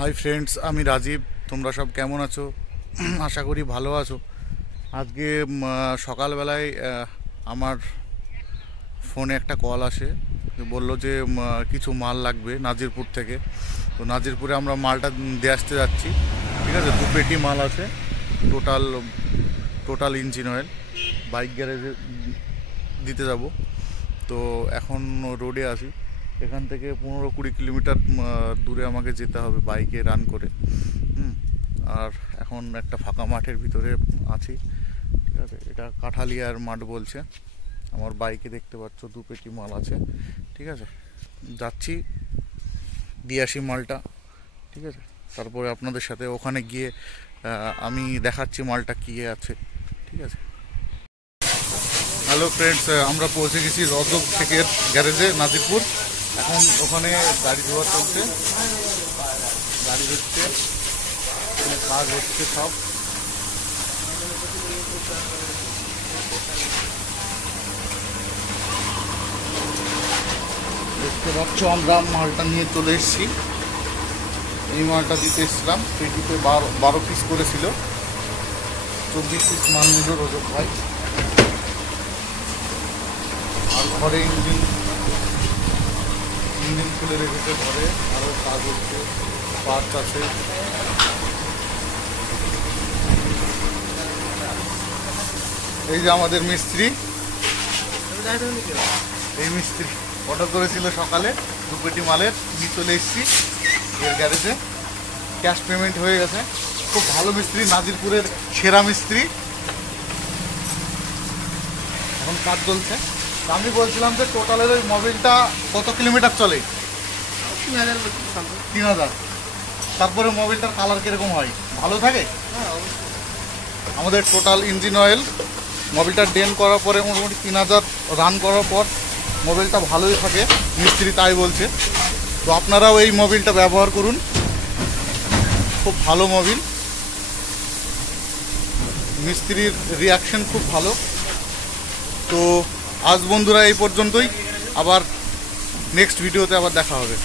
Hi friends, আমি রাজীব। তোমরা সব কেমন আছো? আশা করি ভালো আছো। আজকে সকালবেলায় আমার ফোনে একটা কল আসে, বললো যে কিছু মাল লাগবে নাজিরপুর থেকে। তো নাজিরপুরে আমরা মালটা দিয়ে আসতে যাচ্ছি। ঠিক আছে, 2 পেটি মাল আছে। Total total engine oil bike গ্যারেজে দিতে যাব। তো এখন রোডে আছি। এখান থেকে 15-20 কিলোমিটার দূরে আমাকে যেতে হবে বাইকে রান করে। আর এখন একটা ফাঁকা মাঠের ভিতরে আছি। ঠিক আছে, এটা কাঠালিয়ার মাঠ বলছে। আমার বাইকে দেখতে পাচ্ছ 2 পেটি মাল আছে। ঠিক আছে, যাচ্ছি দিয়ে আসি মালটা। ঠিক আছে, তারপরে আপনাদের সাথে ওখানে গিয়ে আমি দেখাচ্ছি মালটা কী আছে। ঠিক আছে। হ্যালো ফ্রেন্ডস, আমরা পৌঁছে গেছি রজব থেকে গ্যারেজে নাজিরপুর। এখন ওখানে গাড়ি ধোয়া চলছে, গাড়ি হচ্ছে, কাজ হচ্ছে সব। দেখতে পাচ্ছ আমরা মালটা নিয়ে চলে এসেছি। এই মালটা দিতে এসেছিলাম। পেটিতে 12 পিস করেছিল, 24 পিস মাল নিল রজব ভাই। আর ঘরে ইঞ্জিন খুলে রেখেছে, ঘরে আরও কাজ হচ্ছে, পার্টস আছে। এই যে আমাদের মিস্ত্রি, এই মিস্ত্রি অর্ডার করেছিল সকালে 2 পেটি মালের, নিয়ে চলে এসেছি এর গ্যারেজে। ক্যাশ পেমেন্ট হয়ে গেছে। খুব ভালো মিস্ত্রি, নাজিরপুরের সেরা মিস্ত্রি। এখন কাজ চলছে। আমি বলছিলাম যে টোটালের ওই মোবিলটা কত কিলোমিটার চলে? 3000। তারপরে মোবিলটার কালার কীরকম হয়? ভালো থাকে? আমাদের টোটাল ইঞ্জিন অয়েল মোবিলটা ড্রেন করার পরে মোটামুটি 3000 রান করার পর মোবিলটা ভালোই থাকে, মিস্ত্রি তাই বলছে। তো আপনারাও এই মোবিলটা ব্যবহার করুন, খুব ভালো মোবিল। মিস্ত্রির রিয়াকশন খুব ভালো। তো আজ বন্ধুরা এই পর্যন্তই, আবার নেক্সট ভিডিওতে আবার দেখা হবে।